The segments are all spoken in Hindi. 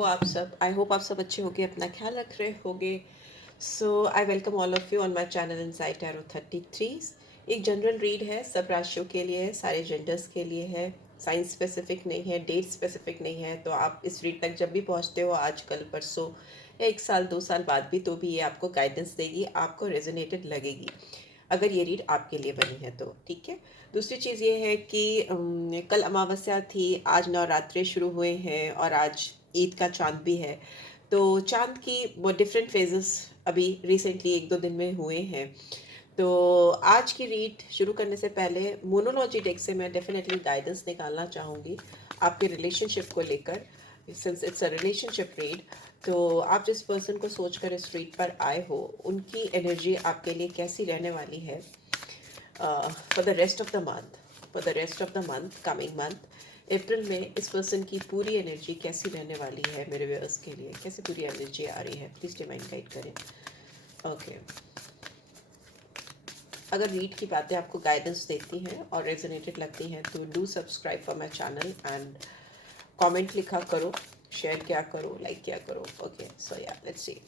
आई होप आप सब अच्छे होगे, अपना ख्याल रख रहे होगे। So I welcome all of you on my channel insight tarot 33। एक जनरल रीड है, सब राशियों के लिए है, सारे जेंडर्स के लिए है। साइंस स्पेसिफिक नहीं है, डेट स्पेसिफिक नहीं है। तो आप इस रीड तक जब भी पहुंचते हो, आज कल परसों या 1 साल 2 साल बाद भी, तो भी ये आपको गाइडेंस देगी, आपको रेजोनेटेड लगेगी अगर ये रीड आपके लिए बनी है तो। ठीक है। दूसरी चीज़ ये है कि कल अमावस्या थी, आज नवरात्रे शुरू हुए हैं और आज ईद का चांद भी है। तो चांद की वो डिफरेंट फेजेस अभी रिसेंटली 1 2 दिन में हुए हैं। तो आज की रीड शुरू करने से पहले मोनोलॉजी डेक से मैं डेफिनेटली गाइडेंस निकालना चाहूँगी आपके रिलेशनशिप को लेकर, since it's a relationship read. तो आप जिस पर्सन को सोचकर इस रीड पर आए हो, उनकी एनर्जी आपके लिए कैसी रहने वाली है for the rest of the month, coming month अप्रैल में इस पर्सन की पूरी एनर्जी कैसी रहने वाली है मेरे व्यूअर्स के लिए, कैसे पूरी एनर्जी आ रही है, प्लीज़ डिवाइन गाइड करें। ओके। अगर रीड की बातें आपको गाइडेंस देती हैं और रेजोनेटेड लगती हैं तो do subscribe for my channel and comment लिखा करो, शेयर क्या करो, लाइक क्या करो। ओके, सो या let's see.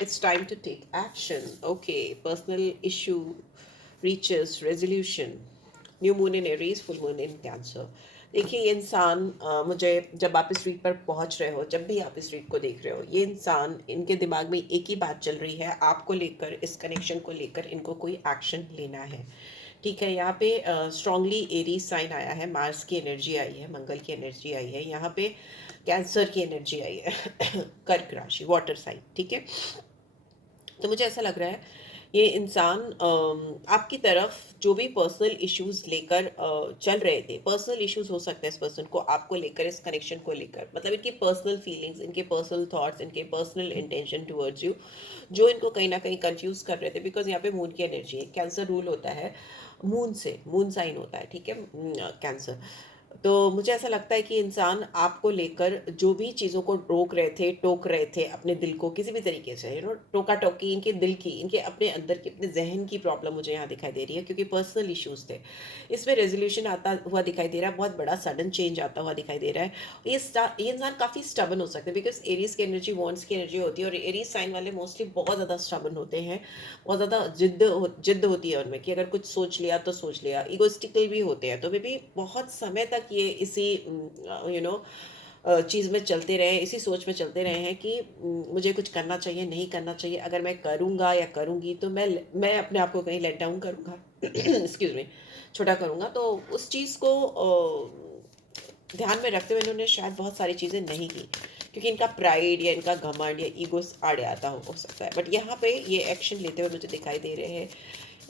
It's time to take action. Okay, personal issue reaches resolution. New moon in Aries, full moon in cancer. देखिए, ये इंसान मुझे जब आप इस रीड पर पहुंच रहे हो, जब भी आप इस रीड को देख रहे हो, ये इंसान, इनके दिमाग में एक ही बात चल रही है, आपको लेकर, इस कनेक्शन को लेकर इनको कोई एक्शन लेना है। ठीक है। यहाँ पे स्ट्रांगली एरीज साइन आया है, मार्स की एनर्जी आई है, मंगल की एनर्जी आई है, यहाँ पे कैंसर की एनर्जी आई है कर्क राशि, वाटर साइन। ठीक है। तो मुझे ऐसा लग रहा है ये इंसान आपकी तरफ जो भी पर्सनल इश्यूज लेकर चल रहे थे, पर्सनल इश्यूज हो सकते हैं इस पर्सन को आपको लेकर, इस कनेक्शन को लेकर, मतलब इनकी पर्सनल फीलिंग्स, इनके पर्सनल थॉट्स, इनके पर्सनल इंटेंशन टुवर्ड्स यू, जो इनको कहीं ना कहीं कंफ्यूज कर रहे थे। बिकॉज यहाँ पे मून की एनर्जी है, कैंसर रूल होता है मून से, मून साइन होता है। ठीक है। कैंसर। तो मुझे ऐसा लगता है कि इंसान आपको लेकर जो भी चीज़ों को रोक रहे थे, टोक रहे थे अपने दिल को किसी भी तरीके से, टोका टोकी, इनके दिल की, इनके अपने अंदर की, अपने जहन की प्रॉब्लम मुझे यहाँ दिखाई दे रही है, क्योंकि पर्सनल इश्यूज थे। इसमें रेजोल्यूशन आता हुआ दिखाई दे रहा है, बहुत बड़ा सडन चेंज आता हुआ दिखाई दे रहा है। ये इंसान काफ़ी स्टबन हो सकते हैं, बिकॉज एरीज की एनर्जी वॉन्ट्स की एनर्जी होती है, और एरीज साइन वाले मोस्टली बहुत ज़्यादा स्टबन होते हैं, बहुत ज़्यादा जिद्द होती है उनमें कि अगर कुछ सोच लिया तो सोच लिया। इगोइस्टिकल भी होते हैं, तो वे भी बहुत समय तक ये इसी चीज़ में चलते रहे, इसी सोच में चलते रहे हैं कि मुझे कुछ करना चाहिए, नहीं करना चाहिए, अगर मैं करूँगा या करूँगी तो मैं अपने आप को कहीं लेट डाउन करूँगा एक्सक्यूज मी, छोटा करूँगा। तो उस चीज़ को ध्यान में रखते हुए इन्होंने शायद बहुत सारी चीज़ें नहीं की, क्योंकि इनका प्राइड या इनका घमंड या ईगो आड़े आता हो सकता है। बट यहाँ पे ये एक्शन लेते हुए मुझे दिखाई दे रहे हैं।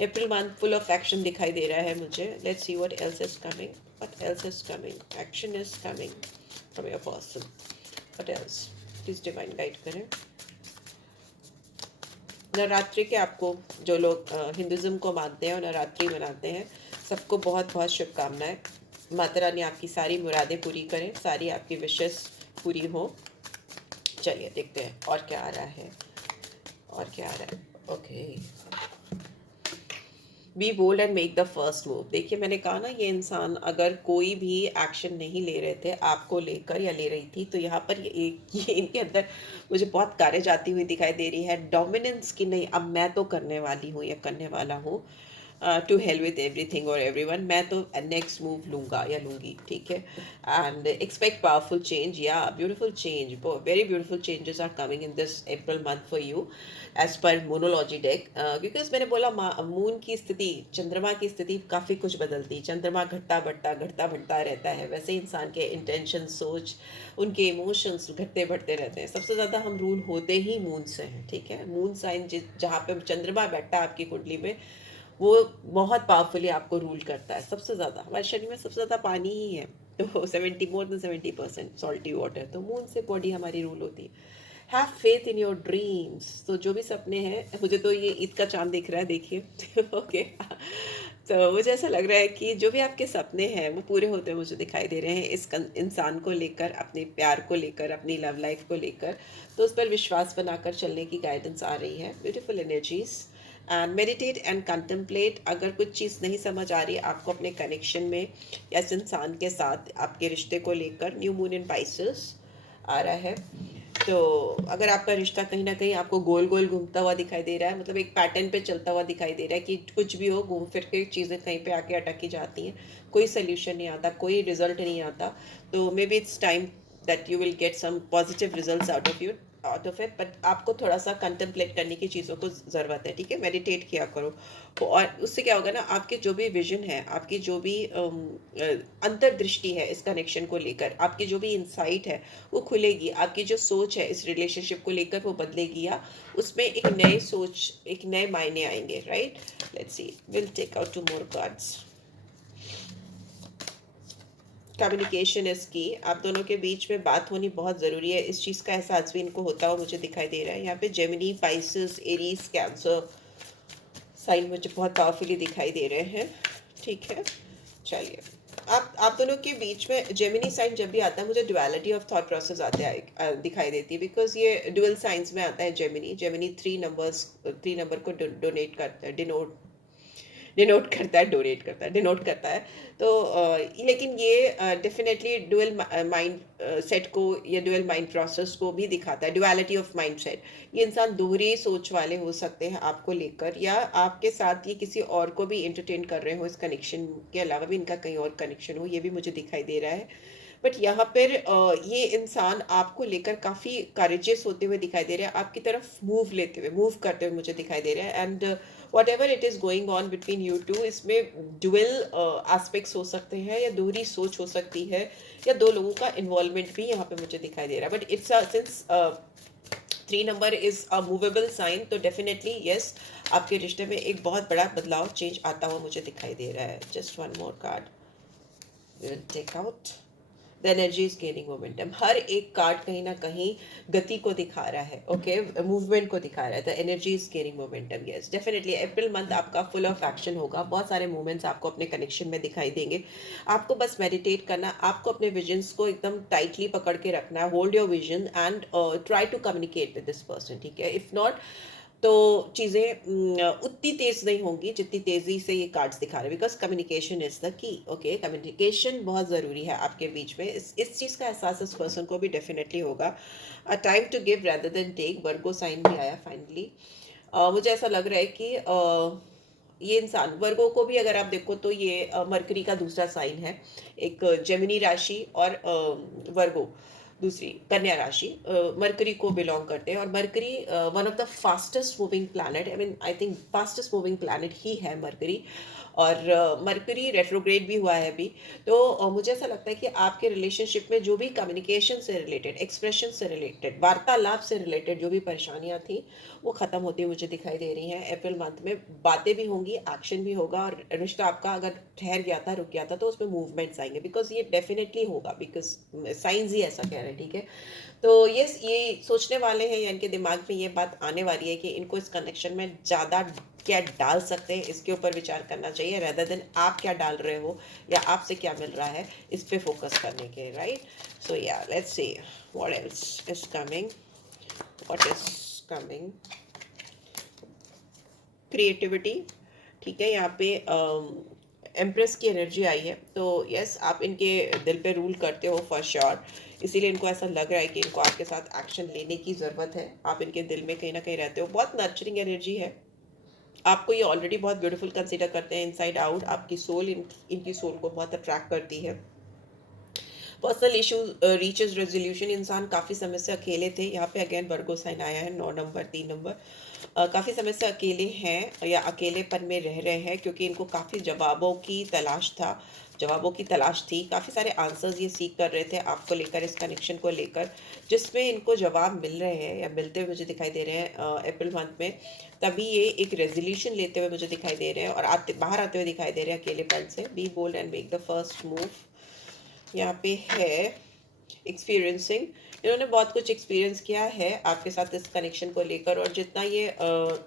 April month full of action दिखाई दे रहा है मुझे। Let's see what else is coming, what else is coming, action is coming from your person, what else, please divine guide करें। नवरात्रि के आपको, जो लोग हिंदुज़्म को मानते हैं और नवरात्रि मनाते हैं, सबको बहुत बहुत शुभकामनाएं। माता रानी आपकी सारी मुरादें पूरी करें, सारी आपकी विशेष पूरी हो। चलिए देखते हैं और क्या आ रहा है, और क्या आ रहा है। Okay, be bold and make the first move. देखिए, मैंने कहा ना, ये इंसान अगर कोई भी एक्शन नहीं ले रहे थे आपको लेकर या ले रही थी, तो यहाँ पर ये इनके अंदर मुझे बहुत कारेज आती हुई दिखाई दे रही है, डोमिनेंस की। नहीं, अब मैं तो करने वाली हूँ या करने वाला हूँ, टू हेल विथ एवरीथिंग और एवरीवन, मैं तो नेक्स्ट मूव लूँगा या लूँगी। ठीक है। एंड एक्सपेक्ट पावरफुल चेंज, या beautiful change, very beautiful changes are coming in this April month for you as per मोनोलॉजी डेक। क्योंकि मैंने बोला मून की स्थिति, चंद्रमा की स्थिति काफ़ी कुछ बदलती, चंद्रमा घटता बढ़ता रहता है, वैसे इंसान के इंटेंशन, सोच, उनके इमोशंस घटते बढ़ते रहते हैं। सबसे ज़्यादा हम रूल होते ही मून से हैं। ठीक है। मून साइन जहाँ पे चंद्रमा बैठता है आपकी कुंडली में, वो बहुत पावरफुली आपको रूल करता है। सबसे ज़्यादा हमारे शरीर में सबसे ज़्यादा पानी ही है, तो 70 more than 70% सॉल्टी वाटर, तो मून से बॉडी हमारी रूल होती है। Have faith in your dreams. तो जो भी सपने हैं, मुझे तो ये ईद का चांद दिख रहा है, देखिए ओके। तो मुझे ऐसा लग रहा है कि जो भी आपके सपने हैं वो पूरे होते हुए मुझे दिखाई दे रहे हैं, इस इंसान को लेकर, अपने प्यार को लेकर, अपनी लव लाइफ को लेकर। तो उस पर विश्वास बनाकर चलने की गाइडेंस आ रही है, beautiful energies. And meditate and contemplate. अगर कुछ चीज़ नहीं समझ आ रही है आपको अपने कनेक्शन में या इस इंसान के साथ आपके रिश्ते को लेकर, न्यू मून इन पाइसेस आ रहा है, तो अगर आपका रिश्ता कहीं ना कहीं आपको गोल गोल घूमता हुआ दिखाई दे रहा है, मतलब एक पैटर्न पे चलता हुआ दिखाई दे रहा है कि कुछ भी हो घूम फिर के चीज़ें कहीं पे आके अटकी जाती हैं, कोई सोल्यूशन नहीं आता, कोई रिजल्ट नहीं आता, तो maybe it's time that you will get some positive results out of it. But आपको थोड़ा सा कंटेम्पलेट करने की चीज़ों को ज़रूरत है, ठीक है, मेडिटेट किया करो। और उससे क्या होगा ना, आपके जो भी विजन है, आपकी जो भी अंतर्दृष्टि है इस कनेक्शन को लेकर, आपकी जो भी इंसाइट है वो खुलेगी, आपकी जो सोच है इस रिलेशनशिप को लेकर वो बदलेगी, या उसमें एक नए सोच, एक नए मायने आएंगे, right. Let's see, will take out two more cards. Communication is key. आप दोनों के बीच में बात होनी बहुत ज़रूरी है, इस चीज़ का एहसास भी इनको होता हुआ मुझे दिखाई दे रहा है। यहाँ पे Gemini, Pisces, Aries, Cancer sign मुझे बहुत पावरफुली दिखाई दे रहे हैं, ठीक है। चलिए, आप दोनों के बीच में जेमिनी साइन जब भी आता है मुझे ड्युअलिटी ऑफ थॉट प्रोसेस आते हैं, दिखाई देती है, बिकॉज ये ड्यूअल साइंस में आता है। जेमिनी जेमिनी 3 नंबर को डोनेट करता है, डिनोट करता है। तो लेकिन ये डेफिनेटली डुअल माइंड सेट को या डुअल माइंड प्रोसेस को भी दिखाता है, डुअलिटी ऑफ माइंड सेट। ये इंसान दोहरी सोच वाले हो सकते हैं आपको लेकर, या आपके साथ ये किसी और को भी एंटरटेन कर रहे हो, इस कनेक्शन के अलावा भी इनका कहीं और कनेक्शन हो, ये भी मुझे दिखाई दे रहा है। बट यहाँ पर ये इंसान आपको लेकर काफ़ी करेजियस होते हुए दिखाई दे रहा है, आपकी तरफ मूव करते हुए मुझे दिखाई दे रहा है। And whatever it is going on between you two, इसमें डुअल एस्पेक्ट्स हो सकते हैं, या दोहरी सोच हो सकती है, या दो लोगों का इन्वॉल्वमेंट भी यहाँ पे मुझे दिखाई दे रहा है। But it's since 3 number is a movable sign, तो डेफिनेटली यस, आपके रिश्ते में एक बहुत बड़ा बदलाव, चेंज आता हुआ मुझे दिखाई दे रहा है। Just one more card will take out. The energy is gaining momentum. हर एक कार्ड कहीं ना कहीं गति को दिखा रहा है, ओके, मूवमेंट को दिखा रहा है। The energy is gaining momentum, yes definitely April month आपका फुल ऑफ एक्शन होगा, बहुत सारे मूवमेंट्स आपको अपने कनेक्शन में दिखाई देंगे। आपको बस मेडिटेट करना, आपको अपने विजन्स को एकदम टाइटली पकड़ के रखना है, hold your vision and try to communicate with this person, ठीक है। इफ नॉट, तो चीज़ें उतनी तेज़ नहीं होंगी जितनी तेज़ी से ये कार्ड्स दिखा रहे हैं, because communication is the key, okay. Communication बहुत ज़रूरी है आपके बीच में, इस चीज़ का एहसास इस पर्सन को भी डेफिनेटली होगा। A time to give rather than take, Virgo sign भी आया फाइनली। मुझे ऐसा लग रहा है कि ये इंसान, वर्गो को भी अगर आप देखो तो ये मरकरी का दूसरा साइन है, एक जेमिनी राशि और वर्गो दूसरी कन्या राशि मरकरी को बिलोंग करते हैं। और Mercury one of the fastest moving planet, I mean I think fastest moving planet ही है मरकरी। और मरकरी रेट्रोग्रेड भी हुआ है अभी। तो मुझे ऐसा लगता है कि आपके रिलेशनशिप में जो भी कम्युनिकेशन से रिलेटेड, एक्सप्रेशन से रिलेटेड, वार्तालाप से रिलेटेड जो भी परेशानियां थी वो ख़त्म होती हुई मुझे दिखाई दे रही हैं। अप्रैल मंथ में बातें भी होंगी, एक्शन भी होगा, और रिश्ता आपका अगर ठहर गया था, रुक गया था, तो उसमें मूवमेंट्स आएंगे, बिकॉज ये डेफिनेटली होगा, बिकॉज साइंस ही ऐसा कह रहे हैं, ठीक है। तो ये सोचने वाले हैं, या इनके दिमाग में ये बात आने वाली है कि इनको इस कनेक्शन में ज़्यादा क्या डाल सकते हैं, इसके ऊपर विचार करना चाहिए, रेदर देन आप क्या डाल रहे हो या आपसे क्या मिल रहा है, इस पे फोकस करने के, राइट। सो या let's see what else is coming, what is coming. Creativity, ठीक है, यहाँ पे एम्प्रेस की एनर्जी आई है, तो यस आप इनके दिल पे रूल करते हो फॉर श्योर, इसीलिए इनको ऐसा लग रहा है कि इनको आपके साथ एक्शन लेने की ज़रूरत है। आप इनके दिल में कहीं ना कहीं रहते हो, बहुत नर्चरिंग एनर्जी है, आपको ये ऑलरेडी बहुत ब्यूटीफुल कंसीडर करते हैं इनसाइड आउट। आपकी सोल इनकी सोल को बहुत अट्रैक्ट करती है। पर्सनल इशू रीचेस रेजोल्यूशन, इंसान काफ़ी समय से अकेले थे, यहाँ पे अगेन वर्गो साइन आया है, 9 नंबर 3 नंबर। काफ़ी समय से अकेले हैं या अकेलेपन में रह रहे हैं, क्योंकि इनको काफ़ी जवाबों की तलाश थी, काफ़ी सारे आंसर्स ये सीख कर रहे थे आपको लेकर, इस कनेक्शन को लेकर, जिसमें इनको जवाब मिल रहे हैं या मिलते हुए मुझे दिखाई दे रहे हैं अप्रैल मंथ में। तभी ये एक रेजोल्यूशन लेते हुए मुझे दिखाई दे रहे हैं और बाहर आते हुए दिखाई दे रहे हैं अकेलेपन से। Be bold and make the first move. यहाँ पे है एक्सपीरियंसिंग, इन्होंने बहुत कुछ एक्सपीरियंस किया है आपके साथ इस कनेक्शन को लेकर, और जितना ये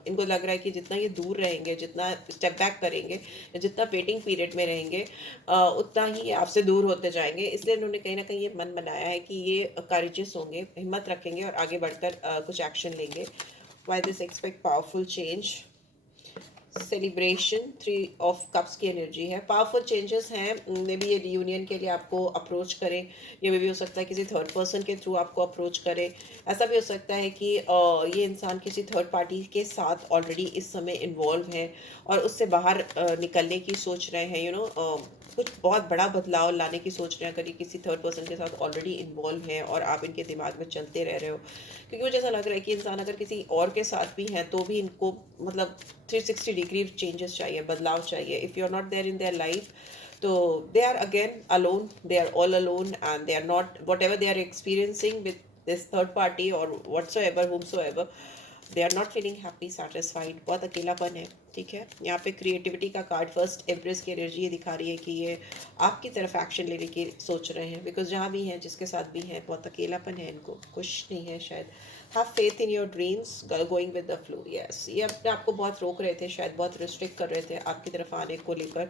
इनको लग रहा है कि जितना ये दूर रहेंगे, जितना स्टेप बैक करेंगे, जितना वेटिंग पीरियड में रहेंगे, उतना ही ये आपसे दूर होते जाएंगे। इसलिए इन्होंने कहीं ना कहीं ये मन बनाया है कि ये करेजियस होंगे, हिम्मत रखेंगे और आगे बढ़कर कुछ एक्शन लेंगे। Why this expect powerful change. Celebration, 3 of cups की एनर्जी है, पावरफुल चेंजेस हैं। मे बी ये रियूनियन के लिए आपको अप्रोच करें, ये मे भी हो सकता है किसी थर्ड पर्सन के थ्रू आपको अप्रोच करें। ऐसा भी हो सकता है कि ये इंसान किसी थर्ड पार्टी के साथ ऑलरेडी इस समय इन्वॉल्व है और उससे बाहर निकलने की सोच रहे हैं, कुछ बहुत बड़ा बदलाव लाने की सोच रहे हैं। अगर ये किसी थर्ड पर्सन के साथ ऑलरेडी इन्वॉल्व है और आप इनके दिमाग में चलते रह रहे हो, क्योंकि मुझे ऐसा लग रहा है कि इंसान अगर किसी और के साथ भी है तो भी इनको मतलब 360 डिग्री चेंजेस चाहिए, बदलाव चाहिए। If you are not there in their life, तो they are again alone, they are all alone and they are not whatever they are experiencing with this third party और what's ever whomsoever, they are not feeling happy, satisfied, बहुत अकेलापन है। ठीक है, यहाँ पे क्रिएटिविटी का कार्ड फर्स्ट एम्प्रेस की एनर्जी ये दिखा रही है कि ये आपकी तरफ एक्शन लेने की सोच रहे हैं, बिकॉज जहाँ भी हैं, जिसके साथ भी हैं, बहुत अकेलापन है, इनको खुश नहीं है शायद। Have faith in your dreams, going with the flow. Yes, ये अपने आपको बहुत रोक रहे थे शायद, बहुत रिस्ट्रिक्ट कर रहे थे आपकी तरफ आने को लेकर।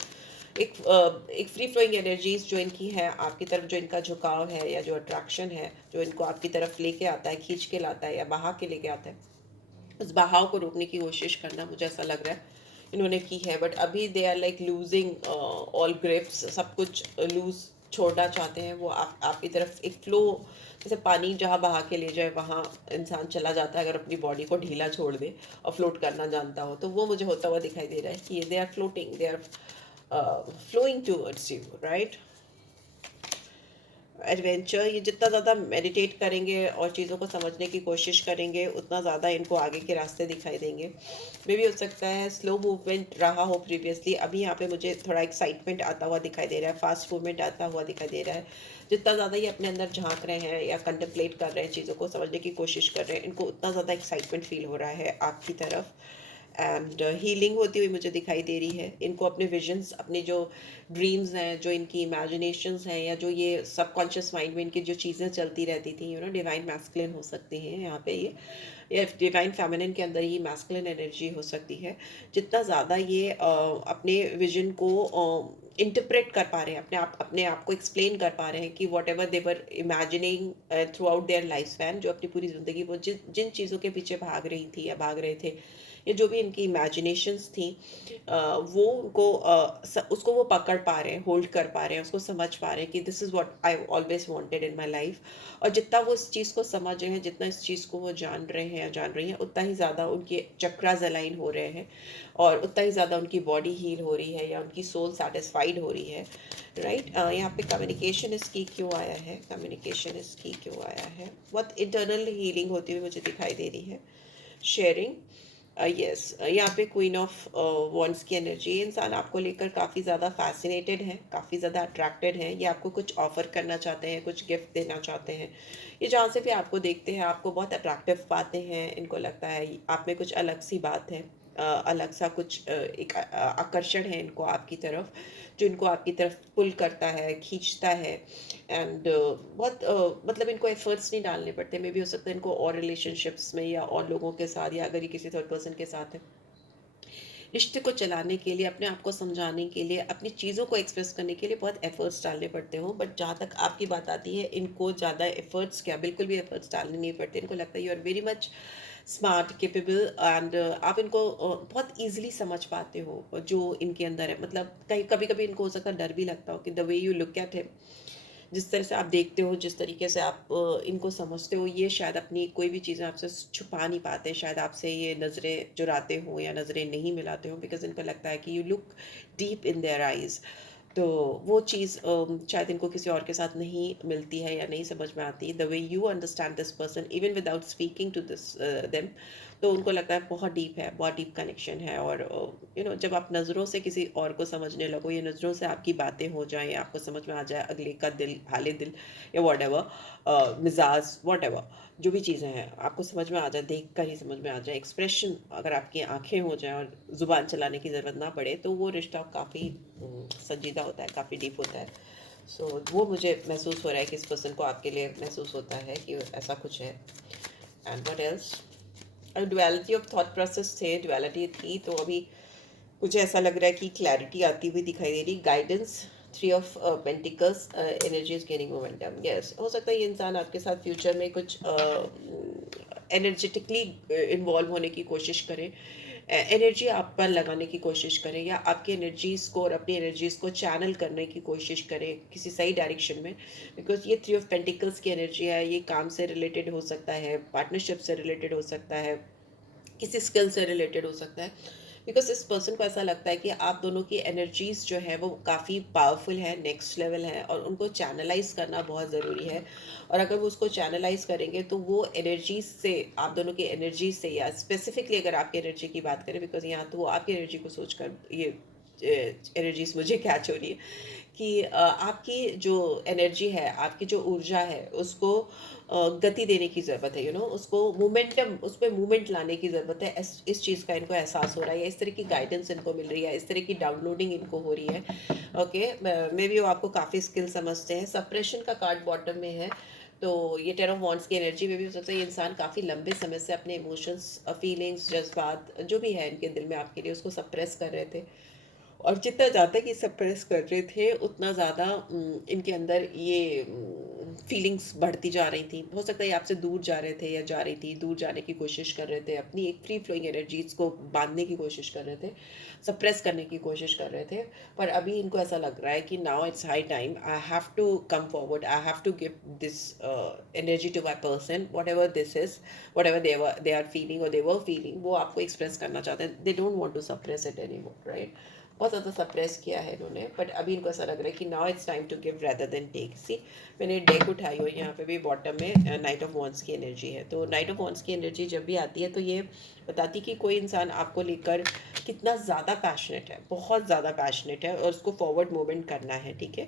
एक फ्री फ्लोइंग एनर्जीज जो इनकी है आपकी तरफ, जो इनका झुकाव है या जो अट्रैक्शन है, जो इनको आपकी तरफ लेके आता है, खींच के लाता है या बहा के लेके आता है, उस बहाव को रोकने की कोशिश करना मुझे ऐसा लग रहा है इन्होंने की है। बट अभी they are like losing all grips, सब कुछ लूज छोड़ना चाहते हैं वो। आपकी तरफ एक फ्लो, जैसे पानी जहाँ बहा के ले जाए वहाँ इंसान चला जाता है अगर अपनी बॉडी को ढीला छोड़ दे और फ्लोट करना जानता हो, तो वो मुझे होता हुआ दिखाई दे रहा है कि they are floating, they are flowing towards you, right. Adventure, ये जितना ज़्यादा मेडिटेट करेंगे और चीज़ों को समझने की कोशिश करेंगे उतना ज़्यादा इनको आगे के रास्ते दिखाई देंगे। मे भी हो सकता है स्लो मूवमेंट रहा हो प्रीवियसली, अभी यहाँ पे मुझे थोड़ा एक्साइटमेंट आता हुआ दिखाई दे रहा है, फास्ट मूवमेंट आता हुआ दिखाई दे रहा है। जितना ज़्यादा ये अपने अंदर झांक रहे हैं या कंtemplate कर रहे हैं, चीज़ों को समझने की कोशिश कर रहे हैं, इनको उतना ज़्यादा एक्साइटमेंट फील हो रहा है आपकी तरफ। एंड हीलिंग होती हुई मुझे दिखाई दे रही है। इनको अपने विजन्स, अपने जो ड्रीम्स हैं, जो इनकी इमेजिनेशंस हैं, या जो ये सबकॉन्शियस माइंड में इनकी जो चीज़ें चलती रहती थी, डिवाइन मैस्कुलिन हो सकती हैं यहाँ पे ये, या डिवाइन फेमिनिन के अंदर ही मैस्कुलिन एनर्जी हो सकती है। जितना ज़्यादा ये अपने विजन को इंटरप्रेट कर पा रहे हैं, अपने आप को एक्सप्लेन कर पा रहे हैं कि whatever they're imagining throughout their life span, जो अपनी पूरी ज़िंदगी वो जिन चीज़ों के पीछे भाग रही थी या भाग रहे थे, या जो भी इनकी इमेजिनेशंस थी, वो उनको उसको वो पकड़ पा रहे हैं, होल्ड कर पा रहे हैं, उसको समझ पा रहे हैं कि this is what I always wanted in my life. और जितना वो इस चीज़ को समझ रहे हैं, जितना इस चीज़ को वो जान रहे हैं या जान रही हैं, उतना ही ज़्यादा उनके चक्रास अलाइन हो रहे हैं और उतना ही ज़्यादा उनकी बॉडी हील हो रही है या उनकी सोल सेटिस्फाइड हो रही है, राइट। यहाँ पे कम्युनिकेशन इस की क्यों आया है, कम्युनिकेशन इस की क्यों आया है, बहुत इंटरनल हीलिंग होती हुई मुझे दिखाई दे रही है। शेयरिंग, यस, यहाँ पे क्वीन ऑफ वॉन्ड्स की एनर्जी, इंसान आपको लेकर काफ़ी ज़्यादा फैसिनेटेड है, काफ़ी ज़्यादा अट्रैक्टेड है, ये आपको कुछ ऑफर करना चाहते हैं, कुछ गिफ्ट देना चाहते हैं। ये जहाँ से भी आपको देखते हैं आपको बहुत अट्रैक्टिव पाते हैं, इनको लगता है आप में कुछ अलग सी बात है, अलग सा कुछ एक आकर्षण है इनको आपकी तरफ, जो इनको आपकी तरफ पुल करता है, खींचता है। एंड बहुत मतलब इनको एफर्ट्स नहीं डालने पड़ते। मे भी हो सकता है इनको और रिलेशनशिप्स में या और लोगों के साथ, या अगर ये किसी थर्ड पर्सन के साथ है, रिश्ते को चलाने के लिए, अपने आप को समझाने के लिए, अपनी चीज़ों को एक्सप्रेस करने के लिए बहुत एफर्ट्स डालने पड़ते हो। बट जहाँ तक आपकी बात आती है, इनको ज़्यादा एफर्ट्स क्या, बिल्कुल भी एफर्ट्स डालने नहीं पड़ते। इनको लगता है you are very much smart, capable, and आप इनको बहुत ईजिली समझ पाते हो जो इनके अंदर है। मतलब कहीं कभी कभी इनको हो सकता है डर भी लगता हो कि the way you look at him, जिस तरह से आप देखते हो, जिस तरीके से आप इनको समझते हो, ये शायद अपनी कोई भी चीज़ें आपसे छुपा नहीं पाते, शायद आपसे ये नज़रें चुराते हो या नज़रें नहीं मिलाते हो, बिकॉज इनको लगता है कि you look deep in their eyes. तो वो चीज़ शायद इनको किसी और के साथ नहीं मिलती है या नहीं समझ में आती, the way you understand this person even without speaking to this them. तो उनको लगता है बहुत डीप है, बहुत डीप कनेक्शन है। और जब आप नज़रों से किसी और को समझने लगो, या नज़रों से आपकी बातें हो जाएं, या आपको समझ में आ जाए अगले का दिल, हाले दिल, या वॉट एवर मिजाज, वॉट एवर जो भी चीज़ें हैं आपको समझ में आ जाए, देख कर ही समझ में आ जाए, एक्सप्रेशन अगर आपकी आंखें हो जाएं और ज़ुबान चलाने की ज़रूरत ना पड़े, तो वो रिश्ता काफ़ी संजीदा होता है, काफ़ी डीप होता है। सो वो मुझे महसूस हो रहा है कि इस पर्सन को आपके लिए महसूस होता है कि ऐसा कुछ है। And what else, duality of thought process थे, डुअलिटी थी, तो अभी मुझे ऐसा लग रहा है कि क्लैरिटी आती हुई दिखाई दे रही। Guidance, 3 of pentacles, energy is gaining momentum. Yes, हो सकता है ये इंसान आपके साथ फ्यूचर में कुछ एनर्जेटिकली इन्वॉल्व होने की कोशिश करे, एनर्जी आप पर लगाने की कोशिश करें, या आपकी एनर्जीज़ को और अपनी एनर्जीज़ को चैनल करने की कोशिश करें किसी सही डायरेक्शन में। बिकॉज़ ये थ्री ऑफ पेंटिकल्स की एनर्जी है, ये काम से रिलेटेड हो सकता है, पार्टनरशिप से रिलेटेड हो सकता है, किसी स्किल से रिलेटेड हो सकता है। बिकॉज़ इस पर्सन को ऐसा लगता है कि आप दोनों की एनर्जीज़ जो है वो काफ़ी पावरफुल है, नेक्स्ट लेवल है, और उनको चैनलाइज़ करना बहुत ज़रूरी है। और अगर वो उसको चैनलाइज़ करेंगे तो वो एनर्जीज़ से, आप दोनों की एनर्जी से, या स्पेसिफिकली अगर आपकी एनर्जी की बात करें, बिकॉज़ यहाँ तो वो आपकी एनर्जी को सोचकर ये एनर्जीज़ मुझे कैच हो रही है कि आपकी जो एनर्जी है, आपकी जो ऊर्जा है, उसको गति देने की ज़रूरत है, उसको मोमेंटम, उस पे मूवमेंट लाने की ज़रूरत है। इस चीज़ का इनको एहसास हो रहा है, या इस तरह की गाइडेंस इनको मिल रही है, इस तरह की डाउनलोडिंग इनको हो रही है। ओके, मे बी वो आपको काफ़ी स्किल समझते हैं। सप्रेशन का कार्ड बॉटम में है, तो ये टेन ऑफ वॉन्ड्स की एनर्जी में भी हो सकता है ये इंसान काफ़ी लंबे समय से अपने इमोशंस, फीलिंग्स, जज्बात जो भी है इनके दिल में आपके लिए, उसको सप्रेस कर रहे थे। और जितना ज़्यादा ये सप्रेस कर रहे थे, उतना ज़्यादा इनके अंदर ये फीलिंग्स बढ़ती जा रही थी। हो सकता है ये आपसे दूर जा रहे थे, या जा रही थी, दूर जाने की कोशिश कर रहे थे, अपनी एक फ्री फ्लोइंग एनर्जीज़ को बांधने की कोशिश कर रहे थे, सप्रेस करने की कोशिश कर रहे थे। पर अभी इनको ऐसा लग रहा है कि now it's high time, I have to come forward, I have to give this energy to my person, whatever this is, whatever they are feeling और दे वर फीलिंग, वो आपको एक्सप्रेस करना चाहते हैं। They don't want to suppress it any more, right? बहुत ज़्यादा सप्रेस किया है इन्होंने, बट अभी इनको ऐसा लग रहा है कि now it's time to give rather than take. See, मैंने डेक उठाई हो, यहाँ पे भी बॉटम में नाइट ऑफ वॉन्ड्स की एनर्जी है। तो नाइट ऑफ वॉन्ड्स की एनर्जी जब भी आती है तो ये बताती कि कोई इंसान आपको लेकर कितना ज़्यादा पैशनेट है, बहुत ज़्यादा पैशनेट है, और उसको फॉरवर्ड मूवमेंट करना है। ठीक है,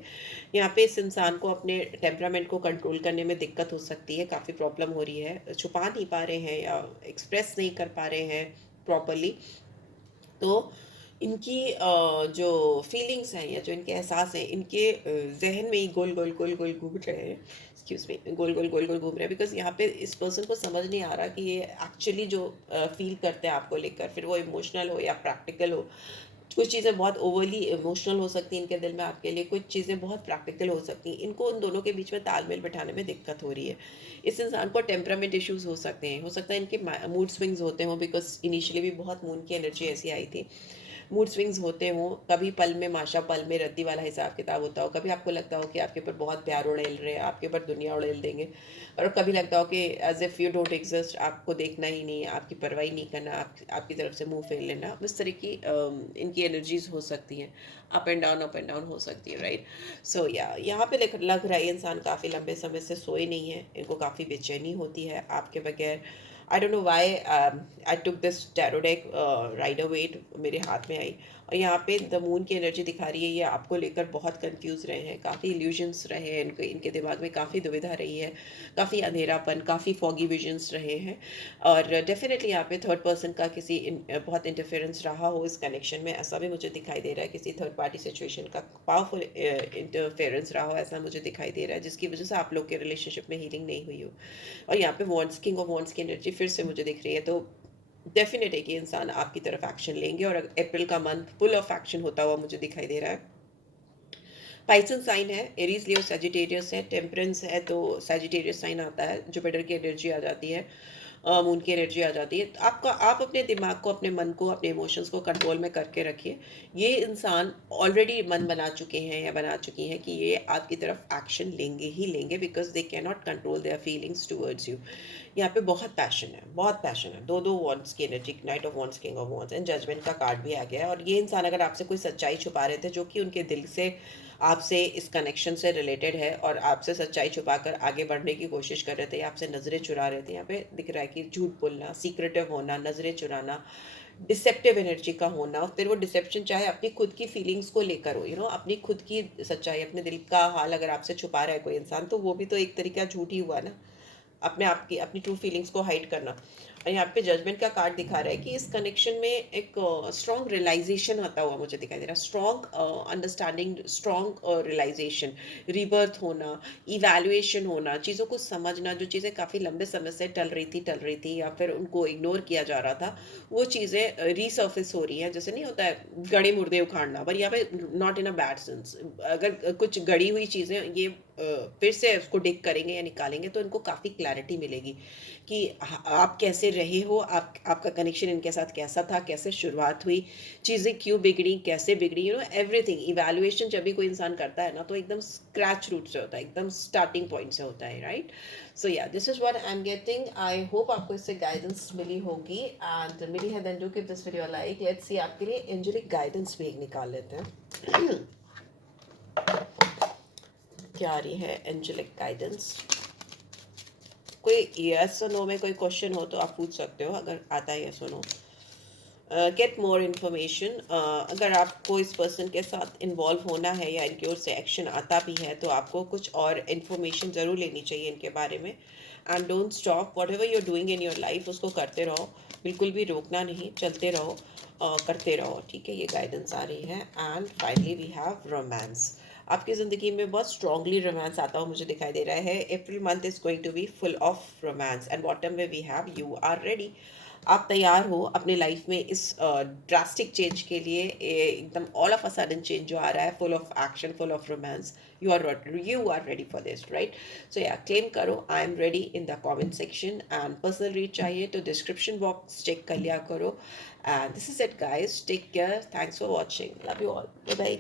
यहाँ पे इस इंसान को अपने टेम्परामेंट को कंट्रोल करने में दिक्कत हो सकती है, काफ़ी प्रॉब्लम हो रही है, छुपा नहीं पा रहे हैं या एक्सप्रेस नहीं कर पा रहे हैं प्रॉपरली। तो इनकी जो फीलिंग्स हैं, या जो इनके एहसास हैं, इनके जहन में ही गोल गोल गोल गोल घूम रहे हैं। एक्सक्यूज मी, गोल गोल गोल गोल घूम रहे हैं, बिकॉज यहाँ पे इस पर्सन को समझ नहीं आ रहा कि ये एक्चुअली जो फील करते हैं आपको लेकर, फिर वो इमोशनल हो या प्रैक्टिकल हो। कुछ चीज़ें बहुत ओवरली इमोशनल हो सकती हैं इनके दिल में आपके लिए, कुछ चीज़ें बहुत प्रैक्टिकल हो सकती हैं। इनको उन दोनों के बीच में तालमेल बिठाने में दिक्कत हो रही है। इस इंसान को टेम्परामेंट इश्यूज हो सकते हैं, हो सकता है इनके मूड स्विंग्स होते हों, बिकॉज इनिशियली भी बहुत मून की एनर्जी ऐसी आई थी। मूड स्विंग्स होते हों, कभी पल में माशा, पल में रद्दी वाला हिसाब किताब होता हो, कभी आपको लगता हो कि आपके ऊपर बहुत प्यार उड़ेल रहे हैं, आपके ऊपर दुनिया उड़ेल देंगे, और कभी लगता हो कि as if you don't exist, आपको देखना ही नहीं, आपकी परवाही नहीं करना, आपकी तरफ से मुंह फेर लेना। इस तरह की इनकी एनर्जीज हो सकती हैं, अप एंड डाउन हो सकती है, राइट? सो या यहाँ पे लग रहा है ये इंसान काफ़ी लंबे समय से सोए नहीं है, इनको काफ़ी बेचैनी होती है आपके बगैर। I don't know why I took this tarot deck Rider Waite मेरे हाथ में आई, और यहाँ पे द मून की एनर्जी दिखा रही है ये आपको लेकर बहुत कंफ्यूज रहे हैं, काफ़ी इल्यूजन्स रहे हैं, इनके दिमाग में काफ़ी दुविधा रही है, काफ़ी अंधेरापन, काफ़ी फॉगी विजन्स रहे हैं। और डेफिनेटली यहाँ पे थर्ड पर्सन का बहुत इंटरफेरेंस रहा हो इस कनेक्शन में, ऐसा भी मुझे दिखाई दे रहा है। किसी थर्ड पार्टी सिचुएशन का पावरफुल इंटरफेरेंस रहा हो, ऐसा मुझे दिखाई दे रहा है, जिसकी वजह से आप लोग के रिलेशनशिप में हीलिंग नहीं हुई हो। और यहाँ पे वॉन्ड्स, किंग ऑफ वॉन्ड्स की एनर्जी फिर से मुझे दिख रही है। तो डेफिनेट है कि इंसान आपकी तरफ एक्शन लेंगे, और अप्रैल का मंथ फुल ऑफ एक्शन होता हुआ मुझे दिखाई दे रहा है। पाइसन साइन है, एरीज लियो सजिटेरियस है, टेम्परेंस है, तो सजिटेरियस साइन आता है, जुपिटर की एनर्जी आ जाती है, मून की एनर्जी आ जाती है। तो आप अपने दिमाग को, अपने मन को, अपने इमोशंस को कंट्रोल में करके रखिए। ये इंसान ऑलरेडी मन बना चुके हैं या बना चुकी हैं कि ये आपकी तरफ एक्शन लेंगे ही लेंगे, because they can not control their feelings towards you. यहाँ पे बहुत पैशन है, बहुत पैशन है। दो दो वॉन्ड्स की energy, knight of wands, king of wands, and judgement का कार्ड भी आ गया है। और ये इंसान अगर आपसे कोई सच्चाई छुपा रहे थे, जो कि उनके दिल से आपसे इस कनेक्शन से रिलेटेड है, और आपसे सच्चाई छुपाकर आगे बढ़ने की कोशिश कर रहे थे, या आपसे नज़रें चुरा रहे थे, यहाँ पे दिख रहा है कि झूठ बोलना, सीक्रेटिव होना, नज़रें चुराना, डिसेप्टिव एनर्जी का होना। फिर वो डिसेप्शन चाहे अपनी खुद की फीलिंग्स को लेकर हो, अपनी खुद की सच्चाई, अपने दिल का हाल अगर आपसे छुपा रहा है कोई इंसान, तो वो भी तो एक तरीका झूठ ही हुआ ना, अपने आप की अपनी ट्रू फीलिंग्स को हाइड करना। और यहाँ पे जजमेंट का कार्ड दिखा रहा है कि इस कनेक्शन में एक स्ट्रॉन्ग रियलाइजेशन आता हुआ मुझे दिखाई दे रहा है, strong understanding, strong realisation, rebirth होना, इवैल्यूएशन होना, चीज़ों को समझना, जो चीज़ें काफ़ी लंबे समय से टल रही थी या फिर उनको इग्नोर किया जा रहा था, वो चीज़ें रीसर्फेस हो रही हैं। जैसे नहीं होता है गड़े मुर्दे उखाड़ना, पर यहाँ पे not in a bad sense, अगर कुछ गड़ी हुई चीज़ें, ये फिर से उसको डिग करेंगे या निकालेंगे तो इनको काफ़ी क्लैरिटी मिलेगी कि आप कैसे रहे हो, आपका कनेक्शन इनके साथ कैसा था, कैसे शुरुआत हुई, चीज़ें क्यों बिगड़ी, कैसे बिगड़ी, एवरीथिंग। इवैल्यूएशन जब भी कोई इंसान करता है ना तो एकदम स्क्रैच रूट से होता है, एकदम स्टार्टिंग पॉइंट से होता है, right? So yeah this is what I am getting. I hope आपको इससे गाइडेंस मिली होगी, एंड मिली है then do give this video like. Let's see, आपके लिए एंजेलिक गाइडेंस भी एक निकाल लेते हैं। क्या आ रही है एंजेलिक गाइडेंस? कोई यस और नो में कोई क्वेश्चन हो तो आप पूछ सकते हो, अगर आता है यस और नो। Get more information. अगर आपको इस पर्सन के साथ इन्वॉल्व होना है या इनकी ओर से एक्शन आता भी है तो आपको कुछ और इन्फॉर्मेशन ज़रूर लेनी चाहिए इनके बारे में। And don't stop, what ever you're doing in your life उसको करते रहो, बिल्कुल भी रोकना नहीं, चलते रहो, करते रहो, ठीक है? ये गाइडेंस आ रही है। And finally we have romance. आपकी ज़िंदगी में बहुत स्ट्रांगली रोमांस आता हुआ मुझे दिखाई दे रहा है। April month is going to be full of romance, and bottom में we have you are ready. आप तैयार हो अपने लाइफ में इस ड्रास्टिक चेंज के लिए, एकदम all of a sudden change जो आ रहा है, full of action, full of romance. You are ready for this, right? So yeah, claim करो I am ready in the comment section, and personal read चाहिए तो डिस्क्रिप्शन बॉक्स चेक कर लिया करो। And this is it guys, take care, thanks for watching, love you all, bye bye.